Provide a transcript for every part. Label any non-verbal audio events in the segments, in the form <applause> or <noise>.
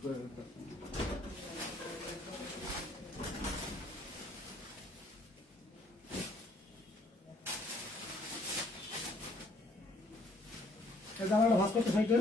এটা আমার ভাস করতে সাইকেল।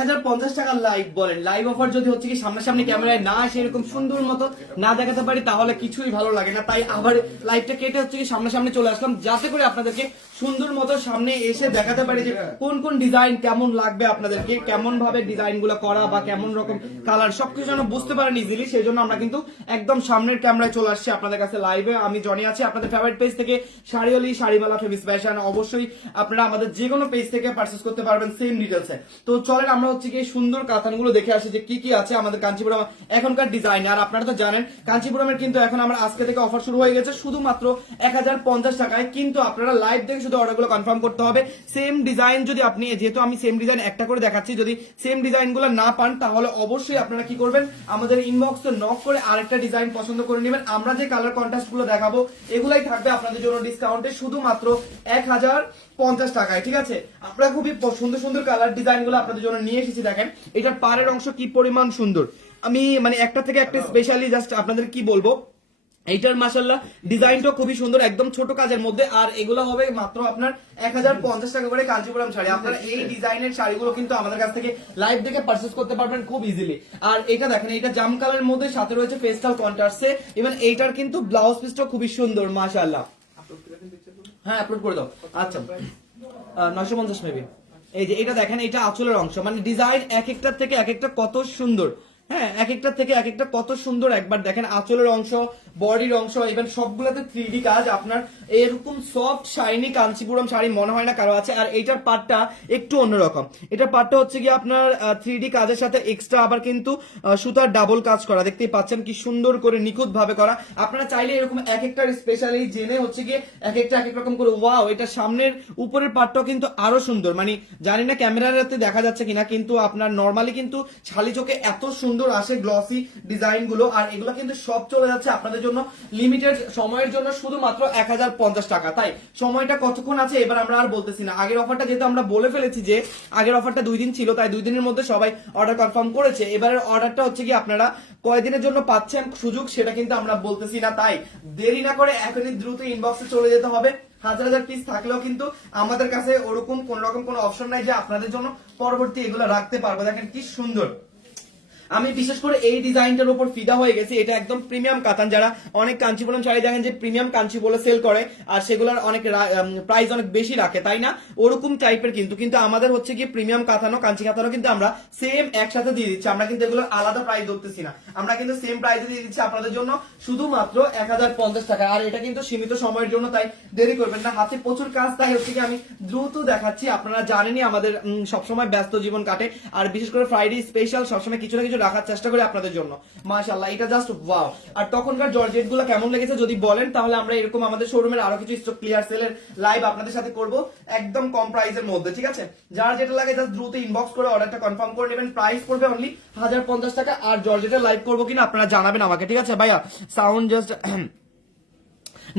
হাজার পঞ্চাশ লাইভ বলেন। লাইভ অফার যদি হচ্ছে কি সামনাসামনি ক্যামেরায় না আসে এরকম সুন্দর মতো না দেখাতে পারি, তাহলে কিছুই ভালো লাগে না। তাই আবার লাইভটা কেটে হচ্ছে কি সামনাসামনি চলে আসলাম, যাতে করে আপনাদেরকে সুন্দর মতো সামনে এসে দেখাতে পারি যে কোন কোন ডিজাইন কেমন লাগবে আপনাদেরকে কেমন ভাবে ডিজাইন করা বা কেমন রকম কালার সবকিছু যেন বুঝতে পারেন ইজিলি সেই জন্য আমরা কিন্তু একদম সামনের ক্যামেরায় চলে আসছি আপনাদের কাছে লাইভে আমি জনি আছি, আপনাদের ফেভারিট পেজ থেকে শাড়িওলি শাড়িমালা ফেমিস ফ্যাশন অবশ্যই আপনারা আমাদের যে কোনো পেজ থেকে পারচেস করতে পারবেন সেম ডিটেলসে তো চলেন, আমরা হচ্ছে কি সুন্দর কাতানগুলো দেখে আসি যে কি কি আছে আমাদের কাঞ্চিপুরম এখনকার ডিজাইন আর আপনারা তো জানেন, কাঞ্চিপুরমের কিন্তু এখন আমার আজকে থেকে অফার শুরু হয়ে গেছে শুধুমাত্র এক হাজার পঞ্চাশ টাকায়। কিন্তু আপনারা লাইভ দেখে শুধু অর্ডারগুলো কনফার্ম করতে হবে। সেম ডিজাইন যদি আপনি, যেহেতু আমি সেম ডিজাইন একটা করে দেখাচ্ছি, যদি সেম ডিজাইনগুলো না পান, তাহলে অবশ্যই আপনারা কি করবেন? আমাদের ইনবক্সে নক করে আরেকটা ডিজাইন পছন্দ করে নেবেন। আমরা যে কালার কন্ট্রাস্টগুলো দেখাবো, এগুলাই থাকবে আপনাদের জন্য ডিসকাউন্টে শুধুমাত্র এক হাজার পঞ্চাশ টাকায় ঠিক আছে? আমরা খুবই সুন্দর সুন্দর কালার ডিজাইনগুলো আপনাদের জন্য নিয়ে এসেছি দেখেন। এটার পাড়ের অংশ কি পরিমাণ সুন্দর? আমি মানে একটা থেকে একটা স্পেশালি জাস্ট আপনাদের কি বলব? এইটার মাসাল্লাহ ডিজাইনটা খুবই সুন্দর একদম ছোট কাজের মধ্যে। আর এগুলো হবে মাত্র আপনার এক হাজার পঞ্চাশ টাকা করে কাঞ্চিপুরম শাড়ি। আপনারা এই ডিজাইনের শাড়িগুলো কিন্তু আমাদের কাছ থেকে লাইভ দেখে পারচেস করতে পারবেন খুব ইজিলি আর এটা দেখেন এটা জাম কালারের মধ্যে সাথে রয়েছে পেস্টাল কন্ট্রাস্টে ইভেন এইটার কিন্তু ব্লাউজ পিসটাও খুবই সুন্দর মাশাল্লাহ হ্যাঁ আপলোড করে দাও। আচ্ছা। নয়শো পঞ্চাশ মেবি এই যে, এটা দেখেন, এটা আঁচলের অংশ। মানে ডিজাইন এক একটার থেকে এক একটা কত সুন্দর। হ্যাঁ এক একটা থেকে এক একটা কত সুন্দর একবার দেখেন, আঁচলের অংশ, বডির অংশ ইভেন সবগুলোতে থ্রি কাজ, আপনার এরকম সফট শাইনি কাঞ্চিপুরম শাড়ি মনে হয় না কারও আছে, আর এইটার পার্টটা একটু অন্যরকম। এটার পার্টটা হচ্ছে কি আপনার থ্রি কাজের সাথে এক্সট্রা আবার কিন্তু সুতার ডাবল কাজ করা। দেখতেই পাচ্ছেন কি সুন্দর করে নিখুঁত ভাবে করা। আপনারা চাইলে এরকম এক একটা স্পেশালি জেনে হচ্ছে গিয়ে এক একটা এক এক রকম করে ওয়াও এটা সামনের উপরের পার্টটাও কিন্তু আরও সুন্দর। মানে জানি না ক্যামেরাতে দেখা যাচ্ছে কিনা, কিন্তু আপনার নর্মালি কিন্তু ছালি চোখে এত সুন্দর আসে গ্লসি ডিজাইনগুলো আর এগুলো কিন্তু সব চলে যাচ্ছে আপনাদের জন্য লিমিটেড সময়ের জন্য, শুধুমাত্র এক হাজার পঞ্চাশ টাকা। তাই সময়টা কতক্ষণ আছে এবার আমরা আর বলতেছি না। আগের অফারটা যেহেতু আমরা বলে ফেলেছি যে, আগের অফারটা দুই দিন ছিল, তাই দুই দিনের মধ্যে সবাই অর্ডার কনফার্ম করেছে। এবারের অর্ডারটা হচ্ছে কি, আপনারা কয়দিনের জন্য পাচ্ছেন সুযোগ সেটা কিন্তু আমরা বলতেছি না। তাই দেরি না করে এখনই দ্রুত ইনবক্সে চলে যেতে হবে। হাজার হাজার পিস থাকলেও কিন্তু আমাদের কাছে ওরকম কোন রকম কোনো অপশন নাই যে আপনাদের জন্য পরবর্তী এগুলো রাখতে পারব। দেখেন কি সুন্দর। আমি বিশেষ করে এই ডিজাইনটার উপর ফিদা হয়ে গেছি। এটা একদম প্রিমিয়াম কাতান যারা অনেক কাঞ্চিপুরম শাড়ি দেখেন যে প্রিমিয়াম কাঞ্চি বলে সেল করে, আর সেগুলোর অনেক প্রাইস অনেক বেশি রাখে, তাই না? ওরকম টাইপের কিন্তু কিন্তু আমাদের হচ্ছে কি প্রিমিয়াম কাতানো, কাঞ্চি কাতানো কিন্তু আমরা সেম একসাথে দিয়ে দিচ্ছি। আমরা কিন্তু এগুলো আলাদা প্রাইস ধরতেছি না। আমরা কিন্তু সেম প্রাইসে দিয়ে দিচ্ছি আপনাদের জন্য শুধুমাত্র এক হাজার পঞ্চাশ টাকা। আর এটা কিন্তু সীমিত সময়ের জন্য, তাই দেরি করবেন না। হাতে প্রচুর কাজ, তাই হচ্ছে কি আমি দ্রুত দেখাচ্ছি। আপনারা জানেনই আমাদের সবসময় ব্যস্ত জীবন কাটে। আর বিশেষ করে ফ্রাইডে স্পেশাল সবসময় কিছু না কিছু রাখার চেষ্টা করি আপনাদের জন্য। মাশাল্লাহ এটা জাস্ট ওয়াও আর তখনকার জর্জেটগুলো কেমন লেগেছে যদি বলেন, তাহলে আমরা এরকম আমাদের শোরুমের আরও কিছু স্টক ক্লিয়ার সেলের লাইভ আপনাদের সাথে করব, একদম কম প্রাইসের মধ্যে, ঠিক আছে? যার যেটা লাগে জাস্ট দ্রুত ইনবক্স করে অর্ডারটা কনফার্ম করে নেবেন। প্রাইস পড়বে অনলি হাজার পঞ্চাশ টাকা, আর জর্জেটের লাইভ করব কিনা আপনারা জানাবেন আমাকে, ঠিক আছে ভাইয়া? সাউন্ড জাস্ট <clears throat>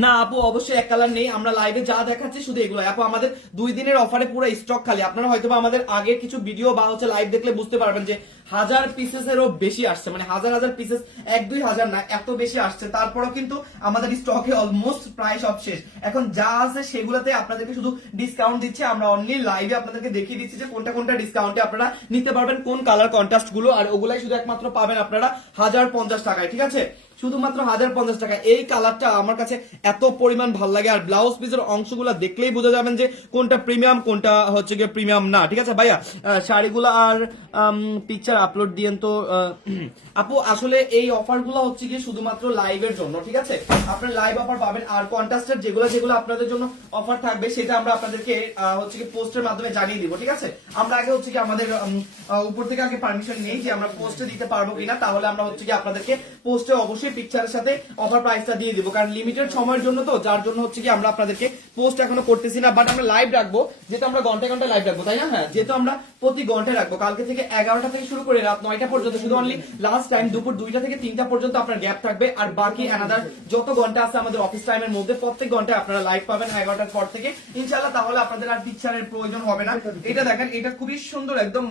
না, আপু, অবশ্যই এক কালার নেই। আমরা লাইভে যা দেখাচ্ছি শুধু এগুলো আপু, আমাদের দুই দিনের অফারে পুরো স্টক খালি। আপনারা হয়তো আমাদের আগের কিছু ভিডিও বা হচ্ছে লাইভ দেখলে বুঝতে পারবেন যে হাজার পিসেস পিসেসেরও বেশি আসছে। মানে হাজার হাজার পিসেস এক, দুই হাজার না, এত বেশি আসছে। তারপরও কিন্তু আমাদের স্টকে অলমোস্ট প্রায় সব শেষ। এখন যা আছে সেগুলোতে আপনাদেরকে শুধু ডিসকাউন্ট দিচ্ছে। আমরা অনলি লাইভে আপনাদেরকে দেখিয়ে দিচ্ছি যে কোনটা কোনটা ডিসকাউন্টে আপনারা নিতে পারবেন, কোন কালার কন্ট্রাস্টগুলো। আর ওগুলাই শুধু একমাত্র পাবেন আপনারা হাজার পঞ্চাশ টাকায়, ঠিক আছে? শুধুমাত্র হাজার পঞ্চাশ টাকা। এই কালারটা আমার কাছে এত পরিমাণ ভালো লাগে। আর ব্লাউজ পিসের অংশগুলো দেখলেই বোঝা যাবেন যে কোনটা প্রিমিয়াম, কোনটা হচ্ছে গিয়ে প্রিমিয়াম না। ঠিক আছে ভাইয়া? শাড়িগুলো আর পিকচার আপলোড দিয়েন তো আপু, আসলে এই অফারগুলো হচ্ছে গিয়ে শুধুমাত্র লাইভের জন্য, ঠিক আছে? আপনার লাইভ অফার পাবেন। আর কন্টাস্টের যেগুলো যেগুলো আপনাদের জন্য অফার থাকবে, সেটা আমরা আপনাদেরকে হচ্ছে কি পোস্টের মাধ্যমে জানিয়ে দিব, ঠিক আছে? আমরা আগে হচ্ছে কি আমাদের উপর থেকে আগে পারমিশন নেই যে আমরা পোস্টে দিতে পারব কিনা। তাহলে আমরা হচ্ছে কি আপনাদেরকে পোস্টে অবশ্যই পিকচারের সাথে অফার প্রাইসটা দিয়ে দিব। কারণ লিমিটেড সময়ের জন্য তো, যার জন্য হচ্ছে কি আমরা আপনাদেরকে পোস্ট এখনও করতেছি না বাট আমরা লাইভ রাখব। যেহেতু আমরা ঘন্টায় ঘন্টায় লাইভ রাখব, তাই না? হ্যাঁ যেহেতু আমরা প্রতি ঘন্টায় রাখব। কালকে থেকে এগারোটা থেকে শুরু করে রাত নয়টা পর্যন্ত, শুধু অনলি লাস্ট টাইম দুপুর দুইটা থেকে তিনটা পর্যন্ত আপনার গ্যাপ থাকবে। আর বাকি অ্যানাদার যত ঘণ্টা আছে আমাদের অফিস টাইমের মধ্যে, প্রত্যেক ঘন্টায় আপনারা লাইভ পাবেন এগারোটার পর থেকে। ইনশাল্লাহ তাহলে আপনাদের আর পিকচারের প্রয়োজন হবে না। এটা দেখেন, এটা খুবই সুন্দর একদম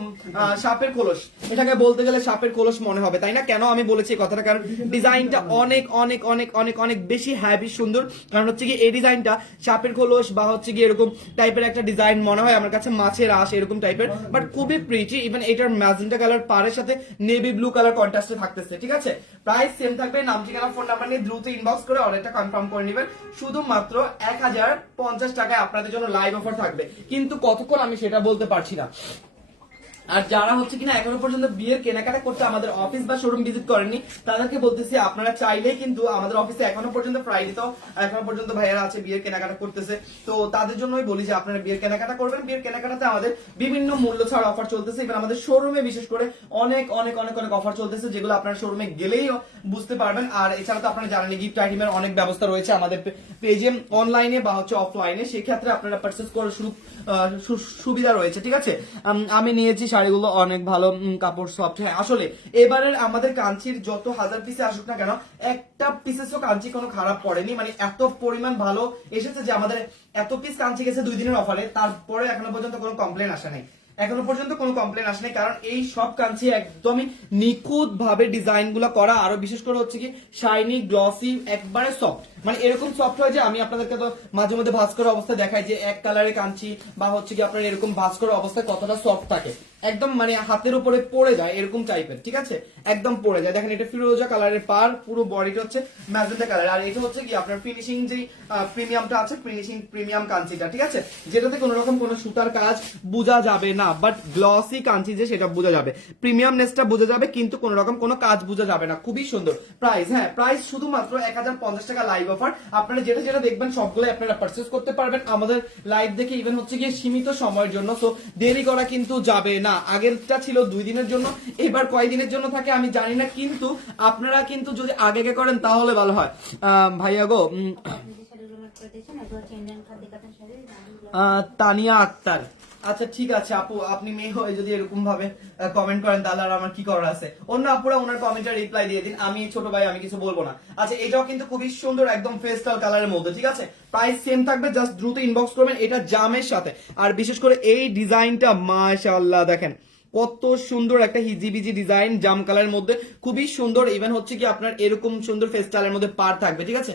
সাপের কলস এটাকে বলতে গেলে সাপের কলস মনে হবে, তাই না? কেন আমি বলেছি কথাটা? কারণ ডিজাইনটা অনেক অনেক অনেক অনেক অনেক বেশি হ্যাভি সুন্দর। কারণ হচ্ছে কি এই ডিজাইনটা সাপের কলস বা হচ্ছে কি এরকম টাইপের একটা ডিজাইন মনে হয়, আমার কাছে মাছের আশ এরকম টাইপের বাট খুবই প্রিটি ইভেন এটার ম্যাজেন্টা কালার পারের সাথে নেভি ব্লু কালার কন্ট্রাস্টে থাকতেছে, ঠিক আছে? প্রাইস সেম থাকবে, নাম ঠিকানা ফোন নাম্বার নিয়ে দ্রুত ইনবক্স করে অর্ডারটা কনফার্ম করে নেবেন। শুধুমাত্র এক হাজার পঞ্চাশ টাকায় আপনাদের জন্য লাইভ অফার থাকবে। কিন্তু কতক্ষণ আমি সেটা বলতে পারছি না। আর যারা হচ্ছে কিনা এখনও পর্যন্ত বিয়ের কেনাকাটা করতে আমাদের অফিস বা শোরুম ভিজিট করেননি, তাদেরকে বলতেছি, আপনারা চাইলেই কিন্তু আমাদের অফিসে এখনও পর্যন্ত ফ্রাইডে তো এখনও পর্যন্ত ভাইয়ারা আছে বিয়ের কেনাকাটা করতেছে। তো তাদের জন্যই বলি যে, আপনারা বিয়ের কেনাকাটা করবেন। বিয়ের কেনাকাটাতে আমাদের বিভিন্ন মূল্য ছাড় অফার চলতেছে। এবার আমাদের শোরুমে বিশেষ করে অনেক অনেক অনেক অনেক অফার চলতেছে, যেগুলো আপনার শোরুমে গেলেই বুঝতে পারবেন। আর এছাড়া তো আপনারা জানেন গিফট আইটেমের অনেক ব্যবস্থা রয়েছে আমাদের পেজে অনলাইনে বা হচ্ছে অফলাইনে সেক্ষেত্রে আপনারা পারচেস করার সুবিধা রয়েছে, ঠিক আছে? আমি নিয়েছি শাড়িগুলো অনেক ভালো কাপড় সফট হ্যাঁ আসলে এবারের আমাদের কাঞ্চির যত হাজার পিসে আসুক না কেন, একটা পিসেসও কাঞ্চি কোনো খারাপ পড়েনি। মানে এত পরিমাণ ভালো এসেছে যে আমাদের এত পিস কাঞ্চি গেছে দুই দিনের অফারে তারপরে এখনও পর্যন্ত কোনো কমপ্লেন আসে নাই। এখনও পর্যন্ত কোনো কমপ্লেন আসেনি, কারণ এই সব কাঞ্চি একদমই নিখুঁত ভাবে ডিজাইনগুলো করা। আরও বিশেষ করে হচ্ছে কি শাইনি গ্লসি একবারে সফট মানে এরকম সফট হয় যে আমি আপনাদেরকে তো মাঝে মধ্যে করা অবস্থায় দেখাই যে এক কালারের কাঞ্চি বা হচ্ছে কি আপনার এরকম করা অবস্থায় কতটা সফট থাকে। একদম মানে হাতের উপরে পড়ে যায় এরকম টাইপের ঠিক আছে? একদম পড়ে যায়। দেখেন, এটা ফিরোজা কালারের পার পুরো বডিটা হচ্ছে ম্যাজেন্টা কালার আর এটা হচ্ছে কি, আপনার ফিনিশিং যে প্রিমিয়ামটা আছে ফিনিশিং প্রিমিয়াম কাঞ্চিটা, ঠিক আছে? যেটাতে কোনো রকম কোনো সুতার কাজ বোঝা যাবে না। বাট গ্লসি কাঞ্চি যে সেটা বোঝা যাবে। প্রিমিয়ামনেসটা বোঝা যাবে কিন্তু কোনো রকম কোনো কাজ বোঝা যাবে না। খুবই সুন্দর। প্রাইস হ্যাঁ প্রাইস শুধুমাত্র এক হাজার পঞ্চাশ টাকা লাইভ অফার আপনারা যেটা যেটা দেখবেন সবগুলো আপনারা পারচেস করতে পারবেন। আমাদের লাইভ দেখে ইভেন হচ্ছে গিয়ে সীমিত সময়ের জন্য। সো দেরি করা কিন্তু যাবে না। আগেরটা ছিল দুই দিনের জন্য এবার কয় দিনের জন্য থাকে আমি জানি না কিন্তু আপনারা কিন্তু যদি আগে আগে করেন তাহলে ভালো হয়। আহ, ভাইয়া গো তানিয়া আক্তার। আচ্ছা ঠিক আছে, আপু, আপনি মেয়ে হয়ে যদি এরকম ভাবে কমেন্ট করেন, তাহলে আর আমার কি করার আছে? অন্য আপুরা ওনার কমেন্টে রিপ্লাই দিয়ে দিন, আমি ছোট ভাই, আমি কিছু বলব না। আচ্ছা এটাও কিন্তু খুবই সুন্দর একদম ফেস্টাল কালারের মধ্যে, ঠিক আছে? প্রাইস সেম থাকবে জাস্ট দ্রুত ইনবক্স করবেন, এটা জামের সাথে। আর বিশেষ করে এই ডিজাইনটা মাশাআল্লাহ, দেখেন। কত সুন্দর একটা হিজিবিজি ডিজাইন জাম কালারের মধ্যে। খুবই সুন্দর ইভেন হচ্ছে কি আপনার এরকম সুন্দর ফেস্টালের মধ্যে পার থাকবে, ঠিক আছে?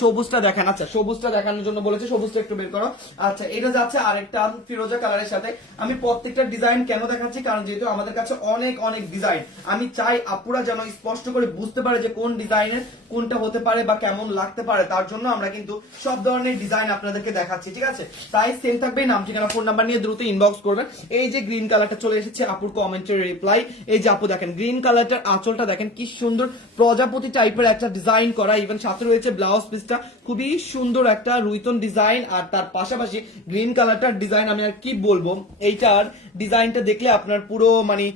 সবুজটা দেখান আচ্ছা সবুজটা দেখানোর জন্য বলেছে, সবুজটা একটু বের করো। আচ্ছা এটা যাচ্ছে আরেকটা ফিরোজা কালারের সাথে। আমি প্রত্যেকটা ডিজাইন কেন দেখাচ্ছি? কারণ যেহেতু আমাদের কাছে অনেক অনেক ডিজাইন আমি চাই আপুরা যেন স্পষ্ট করে বুঝতে পারে যে কোন ডিজাইনের কোনটা হতে পারে বা কেমন লাগতে পারে। তার জন্য আমরা কিন্তু সব ধরনের ডিজাইন আপনাদেরকে দেখাচ্ছি, ঠিক আছে? তাই সেম থাকবে, নাম, ঠিকানা ফোন নাম্বার নিয়ে দ্রুত ইনবক্স করবেন। এই যে গ্রিন কালারটা চলে এসেছে আপুর কমেন্টের রিপ্লাই এই যে আপু দেখেন গ্রিন কালারটার আঁচলটা দেখেন, কি সুন্দর প্রজাপতি টাইপের একটা ডিজাইন করা। ইভেন সাথে রয়েছে ব্লাউজ পিসটা খুবই সুন্দর একটা রুইতন ডিজাইন আর তার পাশাপাশি গ্রিন কালারটার ডিজাইন আমি আর কি বলব, এইটার ডিজাইনটা দেখলে আপনার পুরো মানে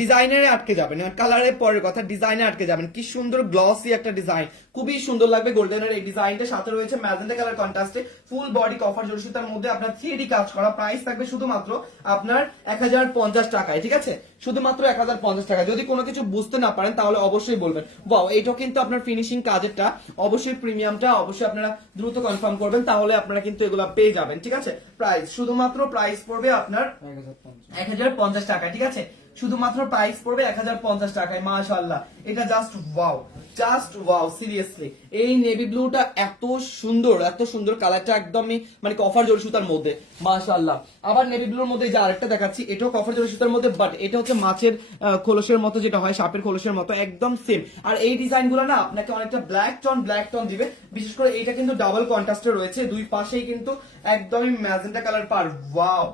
ডিজাইনারে আটকে যাবেন। কালারের পরের কথা ডিজাইনে আটকে যাবেন। কি সুন্দর গ্লসি একটা ডিজাইন খুবই সুন্দর লাগবে গোল্ডেনের এই ডিজাইনটা সাথে রয়েছে ম্যাজেন্টা কালার কন্ট্রাস্টে ফুল বডি কভার জড়সুতার মধ্যে আপনার থ্রি কাজ করা। প্রাইস থাকবে শুধুমাত্র আপনার এক পঞ্চাশ টাকায় ঠিক আছে? শুধুমাত্র এক হাজার পঞ্চাশ টাকা যদি কোনো কিছু বুঝতে না পারেন তাহলে অবশ্যই বলবেন। বাও এইটাও কিন্তু আপনার ফিনিশিং কাজেরটা অবশ্যই প্রিমিয়ামটা অবশ্যই আপনারা দ্রুত কনফার্ম করবেন তাহলে আপনারা কিন্তু এগুলা পেয়ে যাবেন ঠিক আছে? প্রাইস শুধুমাত্র প্রাইস পড়বে আপনার এক হাজার পঞ্চাশ। টাকা ঠিক আছে? শুধুমাত্র প্রাইস পড়বে এক হাজার পঞ্চাশ টাকায় মাশাল্লাহ এটা just wow just wow seriously এই নেভি ব্লুটা এত সুন্দর এত সুন্দর কালারটা একদমই মানে কফার জোর সুতার মধ্যে মাশাল্লাহ আবার নেভি ব্লুর মধ্যে যে আরেকটা দেখাচ্ছি, এটাও কফার জোর সুতার মধ্যে বাট এটা হচ্ছে মাছের খোলসের মতো যেটা হয়, সাপের খোলসের মতো, একদম সেম আর এই ডিজাইনগুলো না, আপনাকে অনেকটা ব্ল্যাক টন ব্ল্যাক টন দিবে। বিশেষ করে এটা কিন্তু ডাবল কন্ট্রাস্টে রয়েছে, দুই পাশেই কিন্তু একদমই ম্যাজেন্টা কালার পার ওয়াও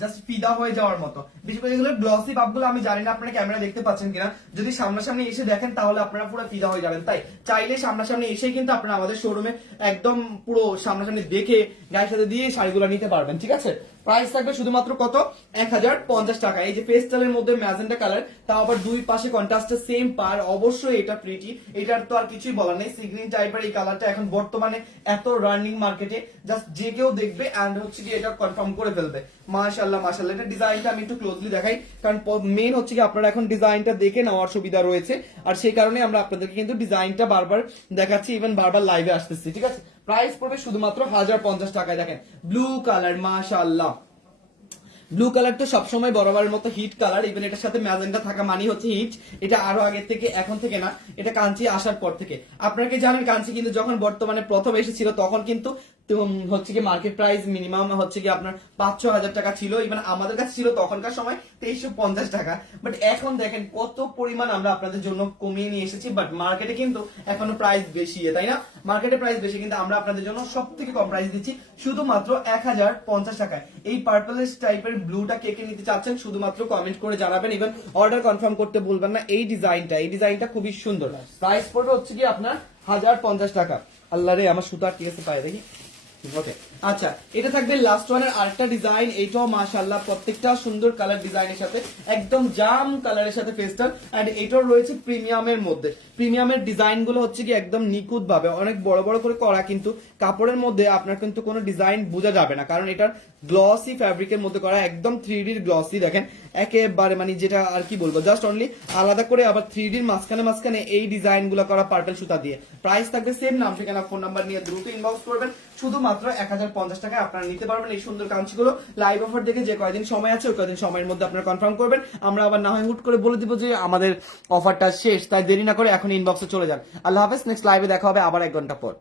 জাস্ট ফিদা হয়ে যাওয়ার মতো। বিশেষ করে এগুলো গ্লসি পাপগুলো আমি জানি না, আপনারা ক্যামেরা দেখতে পাচ্ছেন কিনা। যদি সামনাসামনি এসে দেখেন, তাহলে আপনারা পুরো ফিদা হয়ে যাবেন। তাই চাইলে সামনাসামনি এসেই কিন্তু আপনারা আমাদের শোরুমে একদম পুরো সামনাসামনি দেখে গায়ের সাথে দিয়ে শাড়িগুলো নিতে পারবেন, ঠিক আছে? প্রাইস থাকবে শুধুমাত্র কত? এক হাজার পঞ্চাশ টাকা। এই যে পেস্টালের মধ্যে ম্যাজেন্টা কালার, তাও আবার দুই পাশে কন্ট্রাস্টে সেম পার অবশ্যই এটা প্রিটি এটার তো আর কিছুই বলার নেই। সি গ্রিন টাইপের এই কালারটা এখন বর্তমানে এত রানিং মার্কেটে জাস্ট যে কেউ দেখবে অ্যান্ড হচ্ছে কি এটা কনফার্ম করে ফেলবে। মাশাল্লাহ মাশাল্লাহ এটা ডিজাইনটা আমি একটু ক্লোজলি দেখাই। কারণ মেন হচ্ছে কি আপনারা এখন ডিজাইনটা দেখে নেওয়ার সুবিধা রয়েছে। আর সেই কারণে আমরা আপনাদেরকে কিন্তু ডিজাইনটা বারবার দেখাচ্ছি ইভেন বারবার লাইভে আসতেছি, ঠিক আছে? প্রাইস পড়বে শুধুমাত্র হাজার পঞ্চাশ টাকায়। দেখেন ব্লু কালার মাশাল্লাহ ব্লু কালার তো সবসময় বরাবরের মতো হিট কালার ইভেন এটার সাথে ম্যাজেন্টা থাকা মানি হচ্ছে হিট এটা আরও আগের থেকে, এখন থেকে না, এটা কাঞ্চি আসার পর থেকে। আপনারা কি জানেন, কাঞ্চি কিন্তু যখন বর্তমানে প্রথম এসেছিল, তখন কিন্তু হচ্ছে কি মার্কেট প্রাইস মিনিমাম হচ্ছে কি আপনার পাঁচ ছ হাজার টাকা ছিল। ইভেন আমাদের কাছে ছিল তখনকার সময় তেইশশো পঞ্চাশ টাকা। বাট এখন দেখেন কত পরিমাণ আমরা আপনাদের জন্য কমিয়ে নিয়ে এসেছি। বাট মার্কেটে কিন্তু এখনও প্রাইস বেশি তাই না? মার্কেটে প্রাইস বেশি, কিন্তু আমরা আপনাদের জন্য সব থেকে কম প্রাইস দিচ্ছি শুধুমাত্র এক হাজার পঞ্চাশ টাকায়। এই পার্পল টাইপের ব্লুটা কে কে নিতে চাচ্ছেন শুধুমাত্র কমেন্ট করে জানাবেন। ইভেন অর্ডার কনফার্ম করতে বলবেন না। এই ডিজাইনটা এই ডিজাইনটা খুবই সুন্দর। প্রাইস পড়বে হচ্ছে কি আপনার হাজার পঞ্চাশ টাকা। আল্লাহ রে, আমার সুতার ঠিক আছে পায়ে দেখি। ওকে আচ্ছা এটা থাকবে লাস্ট ওয়ানের আরেকটা ডিজাইন এইটাও প্রত্যেকটা সুন্দর কালার ডিজাইনের সাথে, একদম জাম কালারের সাথে ফেস্টাল এন্ড এটাও রয়েছে প্রিমিয়ামের মধ্যে। প্রিমিয়ামের ডিজাইনগুলো হচ্ছে কি একদম নিখুঁত ভাবে অনেক বড় বড় করে করা, কিন্তু কাপড়ের মধ্যে আপনার কিন্তু কোনো ডিজাইন বোঝা যাবে না, কারণ এটার গ্লসি ফ্যাব্রিকের মধ্যে করা একদম থ্রি ডির গ্লসি দেখেন। একেবারে মানে যেটা আর কি বলব জাস্ট অনলি আলাদা করে আবার থ্রি ডির মাঝখানে মাঝখানে এই ডিজাইনগুলো করা পার্পেল সুতা দিয়ে। প্রাইস থাকবে সেম নাম, ঠিকানা ফোন নাম্বার নিয়ে দ্রুত ইনবক্স করবেন। শুধুমাত্র এক হাজার পঞ্চাশ টাকায় আপনারা নিতে পারবেন এই সুন্দর কাঞ্চিগুলো। লাইভ অফার দেখে যে কয়দিন সময় আছে, ওই কয়দিন সময়ের মধ্যে আপনারা কনফার্ম করবেন। আমরা আবার না হয় হুট করে বলে দিব যে আমাদের অফারটা শেষ, তাই দেরি না করে এখন ইনবক্সে চলে যান। আল্লাহ হাফেজ নেক্সট লাইভে দেখা হবে আবার এক ঘণ্টা পর।